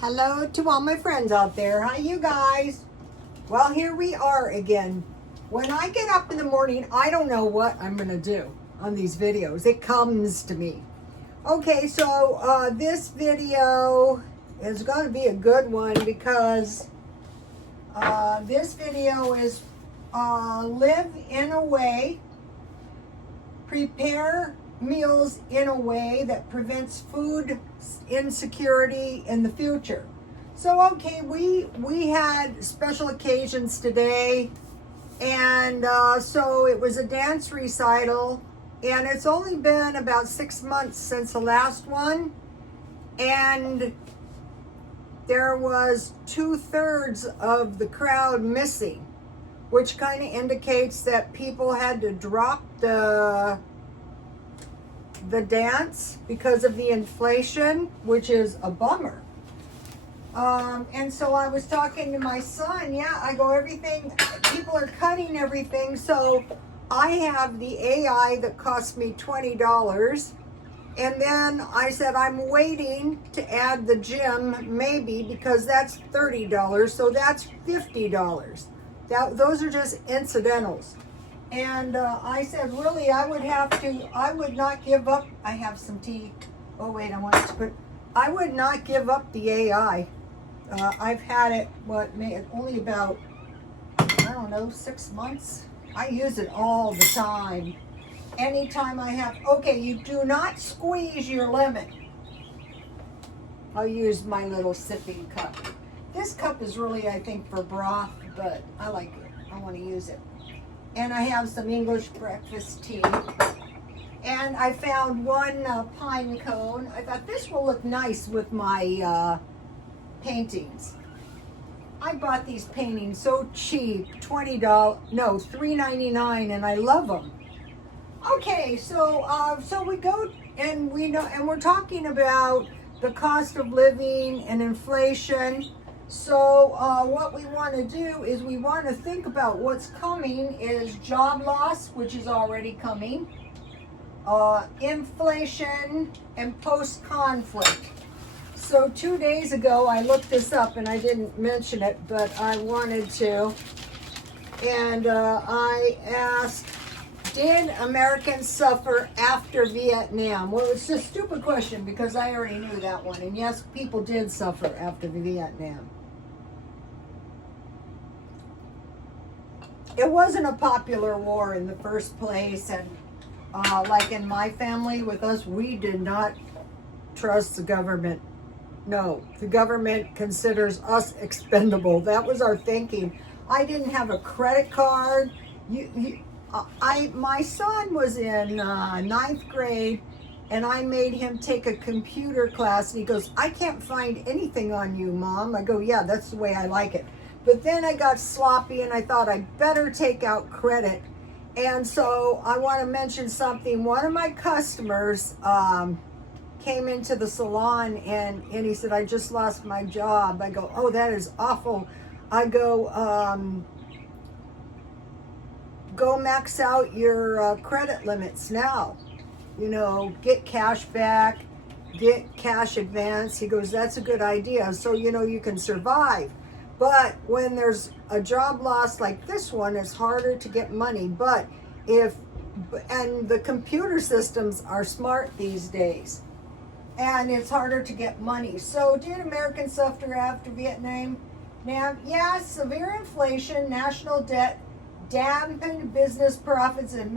Hello to all my friends out there. Hi, you guys. Well, here we are again. When I get up in the morning, I don't know what I'm going to do on these videos. It comes to me. Okay, so this video is going to be a good one because this video is live in a way, prepare meals in a way that prevents food insecurity in the future. So okay, we had special occasions today, and so it was a dance recital, and it's only been about 6 months since the last one, and there was 2/3 of the crowd missing, which kind of indicates that people had to drop the dance because of the inflation, which is a bummer. And so I was talking to my son. Yeah, I go, everything, people are cutting everything. So I have the AI that cost me $20. And then I said, I'm waiting to add the gym maybe because that's $30. So that's $50. Those are just incidentals. And I said, really, I would not give up. I have some tea. Oh, wait, I would not give up the AI. I've had it, only about, I don't know, 6 months. I use it all the time. Anytime I have, okay, you do not squeeze your lemon. I'll use my little sipping cup. This cup is really, I think, for broth, but I like it. I want to use it. And I have some English breakfast tea. And I found one pine cone. I thought this will look nice with my paintings. I bought these paintings so cheap, $3.99, and I love them. Okay, so we go and we're talking about the cost of living and inflation. So what we want to do is we want to think about what's coming is job loss, which is already coming, inflation, and post-conflict. So 2 days ago, I looked this up, and I didn't mention it, but I wanted to. And I asked, did Americans suffer after Vietnam? Well, it's a stupid question because I already knew that one. And yes, people did suffer after the Vietnam. It wasn't a popular war in the first place, and like in my family with us, we did not trust the government. No, the government considers us expendable. That was our thinking. I didn't have a credit card. My son was in 9th grade, and I made him take a computer class, and he goes, I can't find anything on you, Mom. I go, yeah, that's the way I like it. But then I got sloppy, and I thought I'd better take out credit. And so I want to mention something. One of my customers came into the salon, and he said, I just lost my job. I go, oh, that is awful. I go, go max out your credit limits now. You know, get cash back, get cash advance. He goes, that's a good idea. So, you can survive. But when there's a job loss like this one, it's harder to get money. But and the computer systems are smart these days, and it's harder to get money. So did Americans suffer after Vietnam? Now, yeah, severe inflation, national debt, dampened business profits, and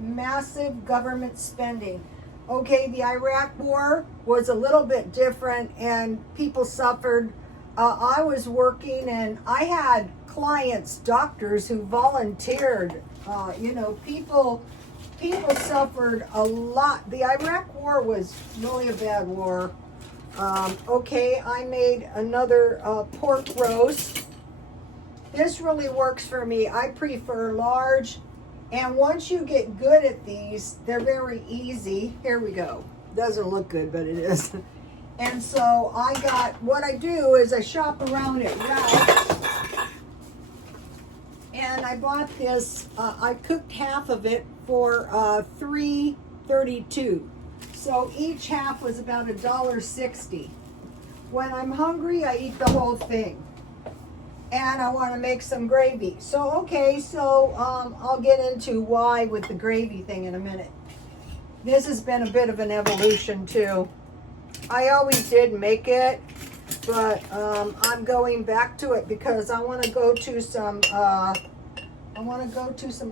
massive government spending. Okay, the Iraq War was a little bit different, and people suffered. I was working, and I had clients, doctors who volunteered. People suffered a lot. The Iraq War was really a bad war. Okay, I made another pork roast. This really works for me. I prefer large, and once you get good at these, they're very easy. Here we go. Doesn't look good, but it is. And so what I do is I shop around at Ralph's, and I bought this, I cooked half of it for $3.32. So each half was about $1.60. when I'm hungry, I eat the whole thing. And I want to make some gravy. So, okay, so I'll get into why with the gravy thing in a minute. This has been a bit of an evolution too. I always did make it, but I'm going back to it because I want to go to some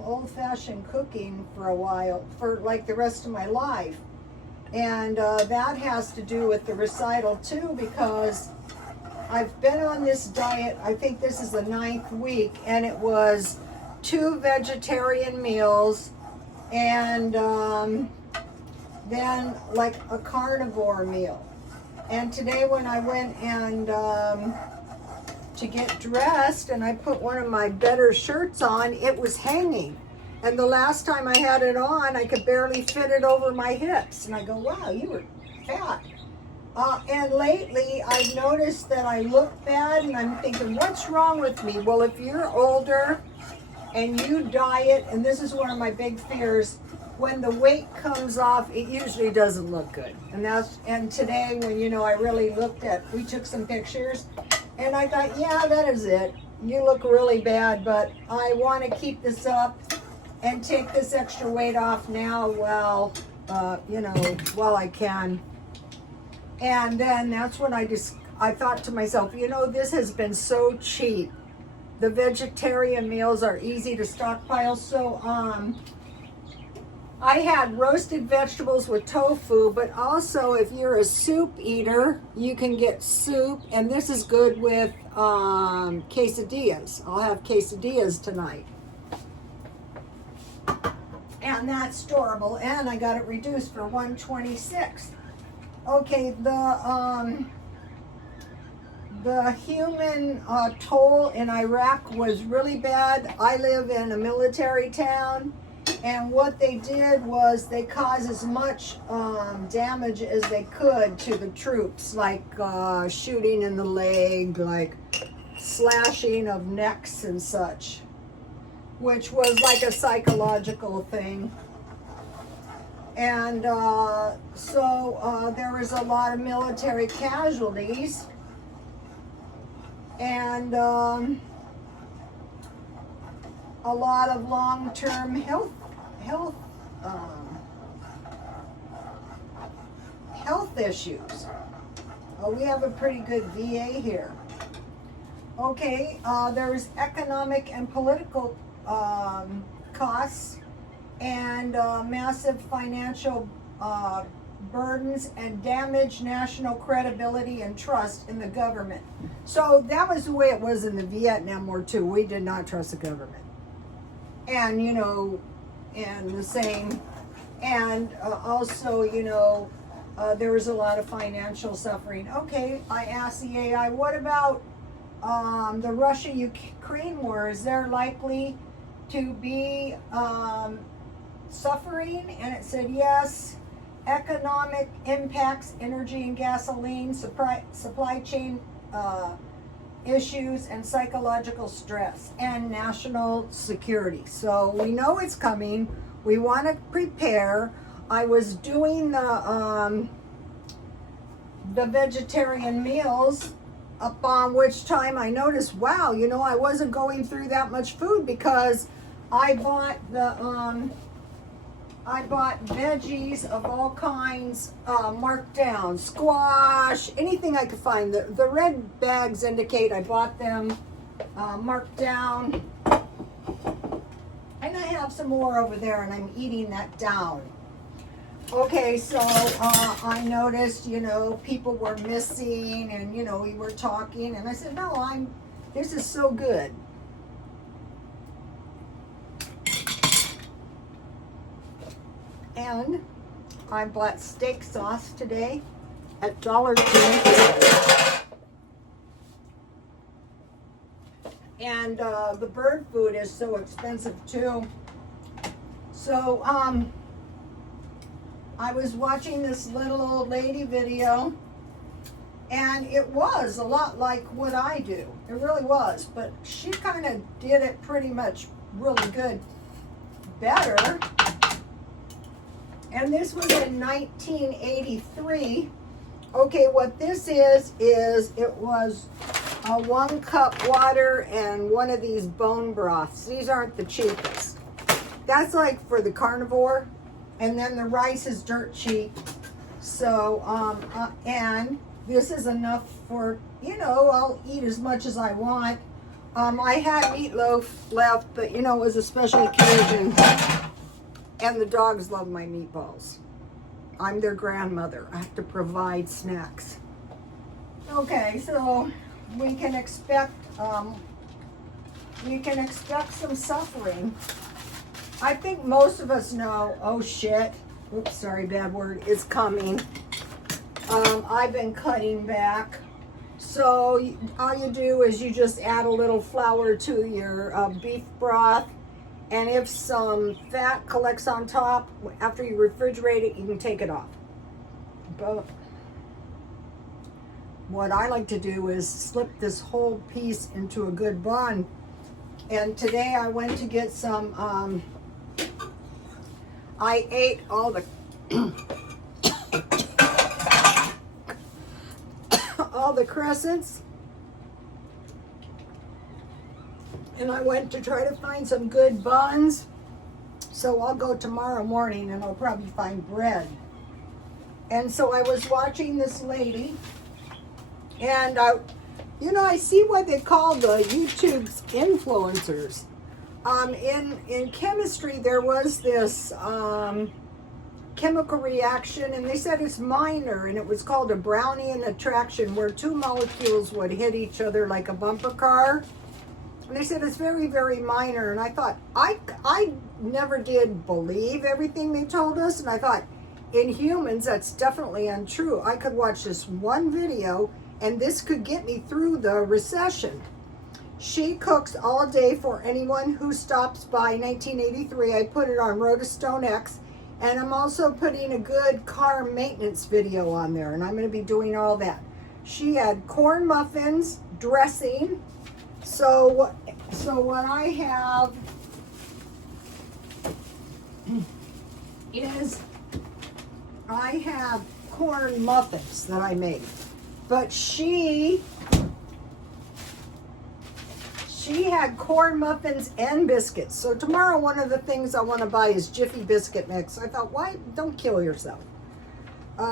old-fashioned cooking for a while, for like the rest of my life. And that has to do with the recital too, because I've been on this diet, I think this is the 9th week, and it was 2 vegetarian meals and then like a carnivore meal. And today when I went and to get dressed and I put one of my better shirts on, it was hanging. And the last time I had it on, I could barely fit it over my hips. And I go, wow, you were fat. And lately, I've noticed that I look bad, and I'm thinking, what's wrong with me? Well, if you're older and you diet, and this is one of my big fears, when the weight comes off, it usually doesn't look good. And today, when I really looked at, we took some pictures, and I thought, yeah, that is it. You look really bad, but I want to keep this up and take this extra weight off now while I can. And then that's when I thought to myself, this has been so cheap. The vegetarian meals are easy to stockpile. So I had roasted vegetables with tofu, but also if you're a soup eater, you can get soup. And this is good with quesadillas. I'll have quesadillas tonight. And that's storable. And I got it reduced for $1.26. Okay, the human toll in Iraq was really bad. I live in a military town, and what they did was they caused as much damage as they could to the troops, like shooting in the leg, like slashing of necks and such, which was like a psychological thing. And so there was a lot of military casualties, and a lot of long-term health issues. We have a pretty good VA here. Okay, there's economic and political costs, and massive financial burdens, and damaged national credibility and trust in the government. So that was the way it was in the Vietnam War too. We did not trust the government. And, and the same, and also, there was a lot of financial suffering. Okay, I asked the AI, what about the Russia-Ukraine war? Is there likely to be suffering? And it said yes. Economic impacts, energy and gasoline, supply chain issues, and psychological stress, and national security. So we know it's coming. We want to prepare. I was doing the vegetarian meals, upon which time I noticed, wow, I wasn't going through that much food, because I bought veggies of all kinds, marked down, squash, anything I could find. The red bags indicate I bought them marked down. And I have some more over there, and I'm eating that down. Okay, so I noticed, people were missing, and, we were talking, and I said, no, this is so good. And I bought steak sauce today at Dollar Tree. And the bird food is so expensive too. So I was watching this little old lady video, and it was a lot like what I do. It really was, but she kind of did it pretty much really good, better. And this was in 1983, Okay, what this is it was 1 cup water and one of these bone broths. These aren't the cheapest. That's like for the carnivore. And then the rice is dirt cheap. So, and this is enough for, you know, I'll eat as much as I want. I had meatloaf left, but you know, it was a special occasion. And the dogs love my meatballs. I'm their grandmother. I have to provide snacks. Okay, so we can expect some suffering. I think most of us know, oh shit, oops, sorry, bad word, is coming. I've been cutting back. So all you do is you just add a little flour to your beef broth. And if some fat collects on top, after you refrigerate it, you can take it off. But what I like to do is slip this whole piece into a good bun. And today I went to get some, I ate all the, all the crescents. And I went to try to find some good buns. So I'll go tomorrow morning and I'll probably find bread. And so I was watching this lady, and I see what they call the YouTube's influencers. In chemistry, there was this chemical reaction, and they said it's minor, and it was called a Brownian attraction, where 2 molecules would hit each other like a bumper car. And they said it's very, very minor. And I thought, I never did believe everything they told us. And I thought, in humans, that's definitely untrue. I could watch this one video, and this could get me through the recession. She cooks all day for anyone who stops by. 1983, I put it on Rotostone X. And I'm also putting a good car maintenance video on there. And I'm going to be doing all that. She had corn muffins, dressing. So what I have is I have corn muffins that I made, but she had corn muffins and biscuits. So tomorrow, one of the things I want to buy is Jiffy biscuit mix. I thought, why don't kill yourself?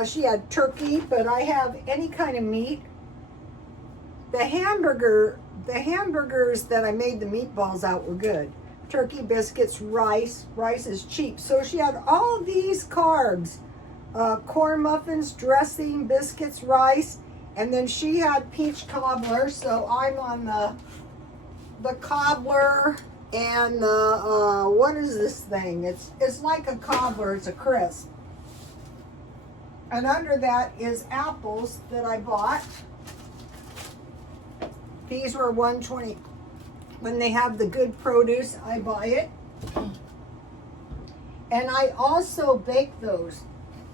She had turkey, but I have any kind of meat. The hamburgers that I made the meatballs out were good. Turkey, biscuits, rice. Rice is cheap. So she had all these carbs. Corn muffins, dressing, biscuits, rice. And then she had peach cobbler. So I'm on the cobbler and the, what is this thing? It's like a cobbler. It's a crisp. And under that is apples that I bought. These were $1.20. When they have the good produce, I buy it. And I also bake those.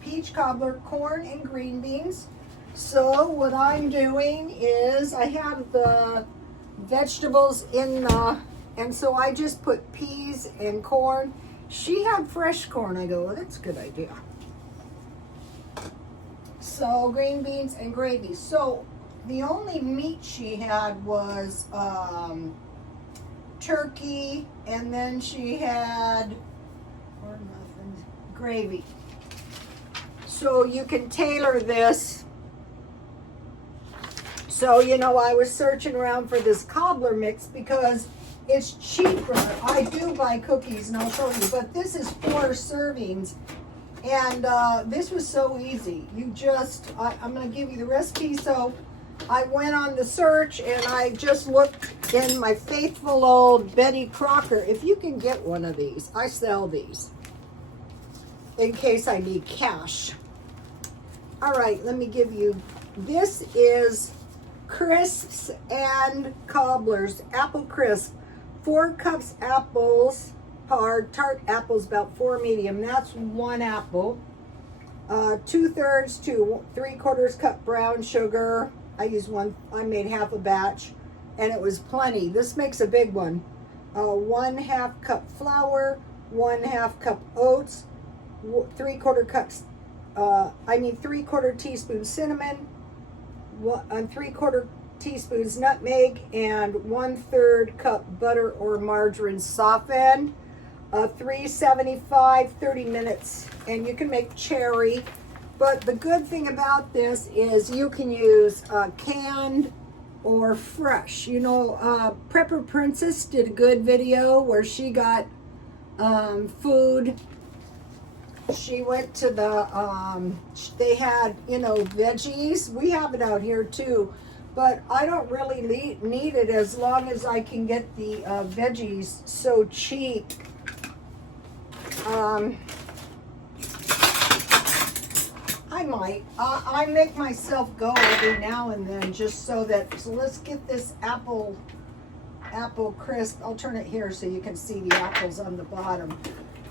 Peach cobbler, corn, and green beans. So what I'm doing is I have the vegetables in the, and so I just put peas and corn. She had fresh corn. I go, well, that's a good idea. So green beans and gravy. So the only meat she had was turkey, and then she had corn muffins, gravy. So you can tailor this. So, I was searching around for this cobbler mix because it's cheaper. I do buy cookies, and I'll show you, but this is 4 servings. And this was so easy. I'm going to give you the recipe. So I went on the search, and I just looked in my faithful old Betty Crocker. If you can get one of these, I sell these in case I need cash. All right, let me give you, this is crisps and cobblers, apple crisp, 4 cups apples, hard, tart apples, about 4 medium. That's 1 apple. 2/3 to 3/4 cup brown sugar. I used 1, I made half a batch, and it was plenty. This makes a big one. 1/2 cup flour, 1/2 cup oats, 3/4 cups 3/4 teaspoon cinnamon, 3/4 teaspoons nutmeg, and 1/3 cup butter or margarine softened. 375, 30 minutes, and you can make cherry. But the good thing about this is you can use canned or fresh. You know, Prepper Princess did a good video where she got food. She went to the, they had, you know, veggies. We have it out here too, but I don't really need it as long as I can get the veggies so cheap. I might. I make myself go every now and then just so that, so let's get this apple crisp. I'll turn it here so you can see the apples on the bottom.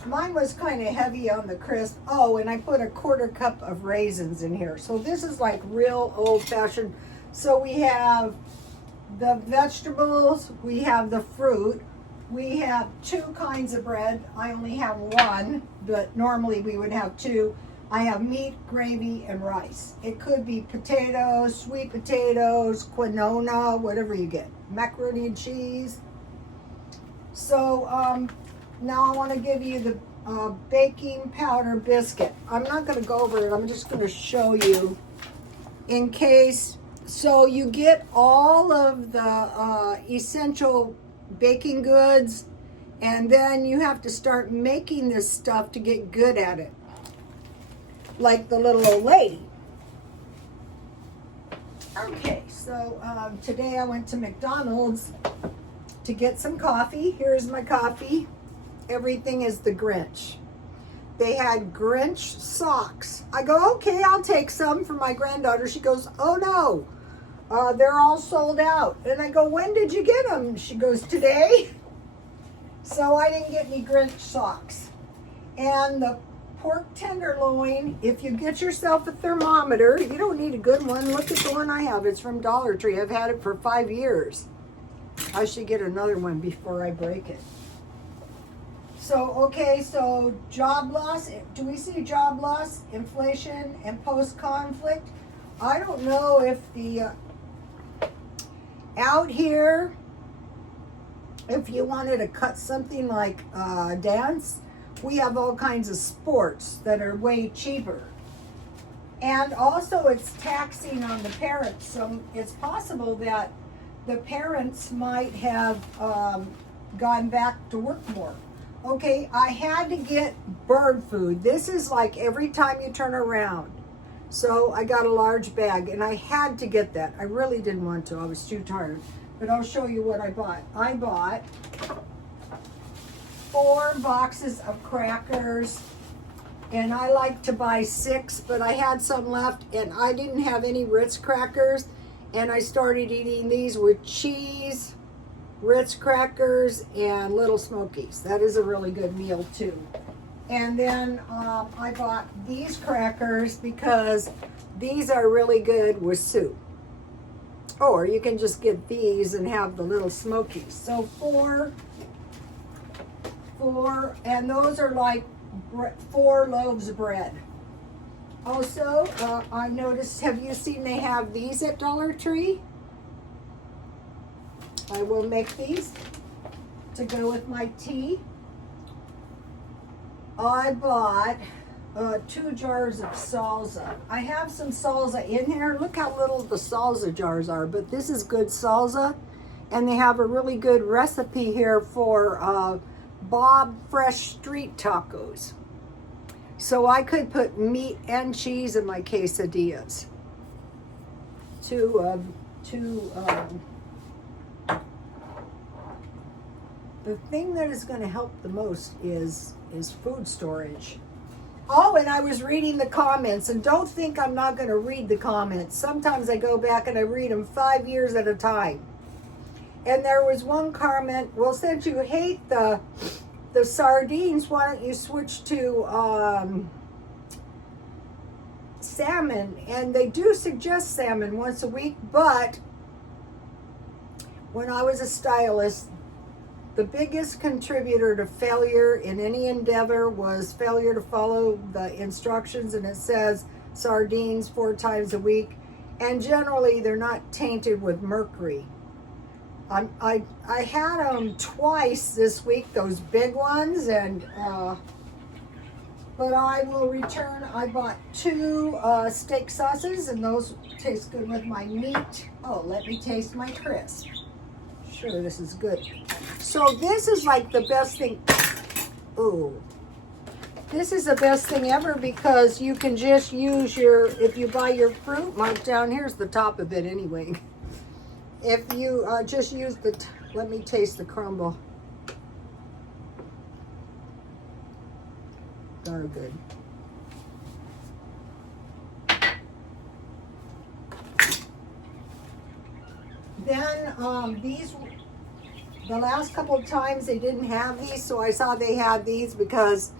Mine was kind of heavy on the crisp. Oh, and I put a 1/4 cup of raisins in here. So this is like real old-fashioned. So we have the vegetables, we have the fruit, we have 2 kinds of bread. I only have 1, but normally we would have 2. I have meat, gravy, and rice. It could be potatoes, sweet potatoes, quinoa, whatever you get. Macaroni and cheese. So now I want to give you the baking powder biscuit. I'm not going to go over it. I'm just going to show you in case. So you get all of the essential baking goods, and then you have to start making this stuff to get good at it. Like the little old lady. Okay, so today I went to McDonald's to get some coffee. Here's my coffee. Everything is the Grinch. They had Grinch socks. I go, okay, I'll take some for my granddaughter. She goes, oh no, they're all sold out. And I go, when did you get them? She goes, today. So I didn't get any Grinch socks. And the pork tenderloin, if you get yourself a thermometer, you don't need a good one. Look at the one I have. It's from Dollar Tree. I've had it for 5 years. I should get another one before I break it. So, okay, so job loss. Do we see job loss, inflation, and post-conflict? I don't know if the, out here, if you wanted to cut something like dance, we have all kinds of sports that are way cheaper. And also it's taxing on the parents. So it's possible that the parents might have gone back to work more. Okay, I had to get bird food. This is like every time you turn around. So I got a large bag and I had to get that. I really didn't want to. I was too tired. But I'll show you what I bought. I bought 4 boxes of crackers, and I like to buy 6, but I had some left and I didn't have any Ritz crackers, and I started eating these with cheese, Ritz crackers, and Little Smokies. That is a really good meal too. And then I bought these crackers because these are really good with soup. Or you can just get these and have the Little Smokies. So 4, and those are like 4 loaves of bread. Also, I noticed, have you seen they have these at Dollar Tree? I will make these to go with my tea. I bought 2 jars of salsa. I have some salsa in here. Look how little the salsa jars are, but this is good salsa. And they have a really good recipe here for Bob Fresh Street Tacos. So I could put meat and cheese in my quesadillas. The thing that is going to help the most is food storage. Oh, and I was reading the comments, and don't think I'm not going to read the comments. Sometimes I go back and I read them 5 years at a time. And there was one comment, well, since you hate the sardines, why don't you switch to salmon? And they do suggest salmon once a week, but when I was a stylist, The biggest contributor to failure in any endeavor was failure to follow the instructions, and it says sardines 4 times a week, and generally they're not tainted with mercury. I had them twice this week, those big ones, and but I will return. I bought 2 steak sauces, and those taste good with my meat. Oh, let me taste my crisp. Sure, this is good. So this is like the best thing. Ooh. This is the best thing ever because you can just use your, if you buy your fruit mark down here's the top of it anyway. If you just use let me taste the crumble. Very good. Then the last couple of times they didn't have these, so I saw they had these because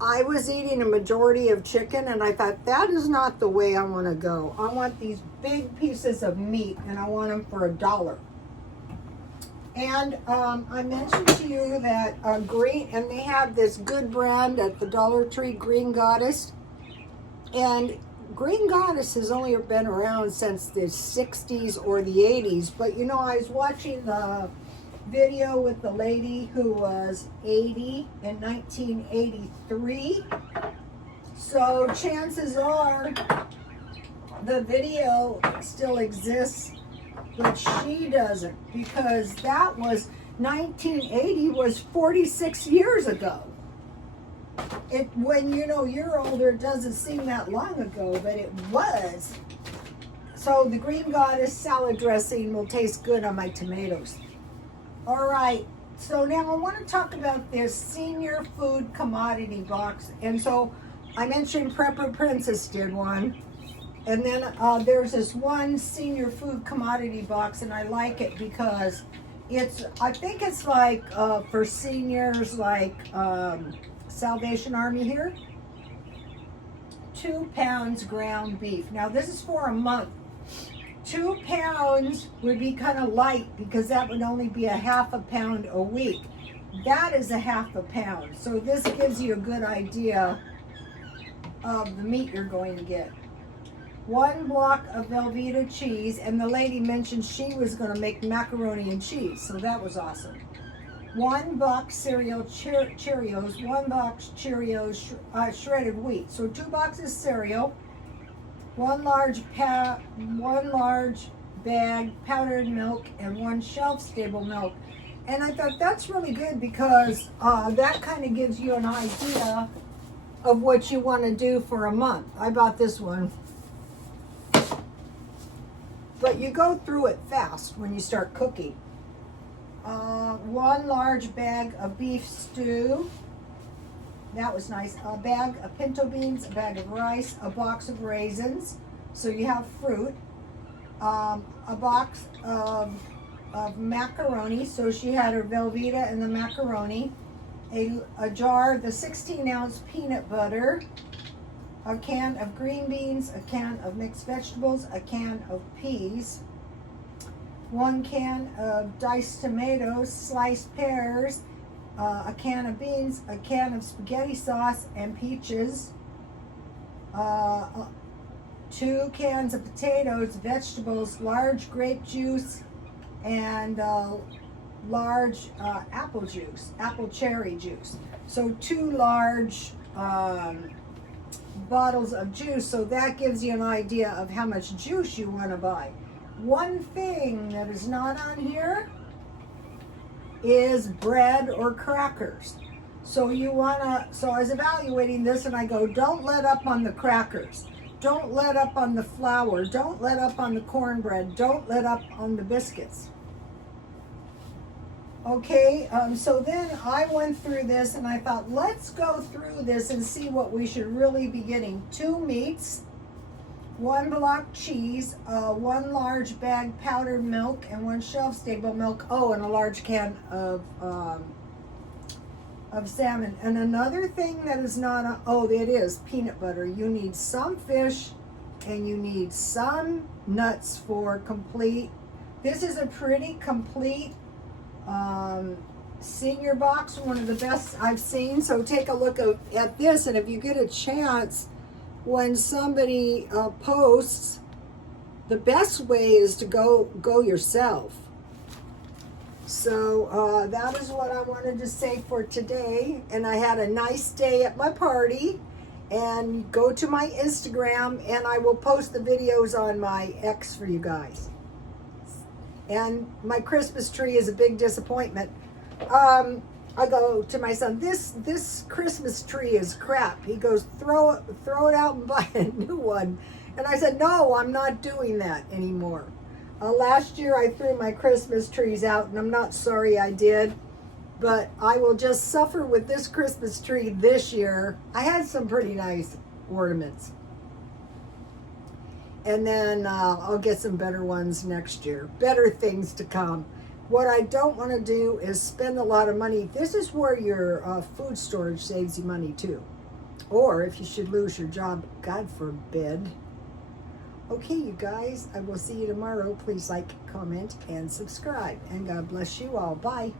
I was eating a majority of chicken, and I thought that is not the way I want to go. I want these big pieces of meat, and I want them for $1. And I mentioned to you that green, and they have this good brand at the Dollar Tree, Green Goddess, and Green Goddess has only been around since the 60s or the 80s, but you know, I was watching the video with the lady who was 80 in 1983, so chances are the video still exists, but she doesn't, because that was 1980 was 46 years ago. When you know you're older, it doesn't seem that long ago, but it was. So the Green Goddess salad dressing will taste good on my tomatoes. All right, so now I want to talk about this senior food commodity box. And so I mentioned Prepper Princess did one. And then there's this one senior food commodity box, and I like it because I think it's like for seniors, like Salvation Army here. 2 pounds ground beef. Now this is for a month. 2 pounds would be kind of light because that would only be a half a pound a week. That is a half a pound. So this gives you a good idea of the meat you're going to get. 1 block of Velveeta cheese, and the lady mentioned she was going to make macaroni and cheese, so that was awesome. 1 box cereal Cheerios, 1 box Cheerios shredded wheat. So 2 boxes cereal, 1 large bag powdered milk, and 1 shelf-stable milk. And I thought that's really good because that kind of gives you an idea of what you want to do for a month. I bought this one. But you go through it fast when you start cooking. 1 large bag of beef stew. That was nice. A bag of pinto beans, a bag of rice, a box of raisins. So you have fruit. A box of macaroni. So she had her Velveeta and the macaroni. A jar of the 16-ounce peanut butter. A can of green beans, a can of mixed vegetables, a can of peas, 1 can of diced tomatoes, sliced pears, a can of beans, a can of spaghetti sauce and peaches, 2 cans of potatoes, vegetables, large grape juice, and large apple cherry juice. So 2 large bottles of juice, so that gives you an idea of how much juice you want to buy. One thing that is not on here is bread or crackers. So I was evaluating this, and I go, don't let up on the crackers. Don't let up on the flour. Don't let up on the cornbread. Don't let up on the biscuits. Okay, so then I went through this and I thought, let's go through this and see what we should really be getting. 2 meats, 1 block cheese, 1 large bag powdered milk, and 1 shelf-stable milk. Oh, and a large can of salmon. And another thing that is not, it is peanut butter. You need some fish and you need some nuts for complete This is a pretty complete senior box, one of the best I've seen. So take a look at this, and if you get a chance, when somebody posts, the best way is to go yourself. So that is what I wanted to say for today. And I had a nice day at my party. And go to my Instagram, and I will post the videos on my X for you guys. And my Christmas tree is a big disappointment. I go to my son, this Christmas tree is crap. He goes, throw it out and buy a new one. And I said, no, I'm not doing that anymore. Last year I threw my Christmas trees out, and I'm not sorry I did. But I will just suffer with this Christmas tree this year. I had some pretty nice ornaments. And then I'll get some better ones next year. Better things to come. What I don't want to do is spend a lot of money. This is where your food storage saves you money too. Or if you should lose your job, God forbid. Okay, you guys, I will see you tomorrow. Please like, comment, and subscribe. And God bless you all. Bye.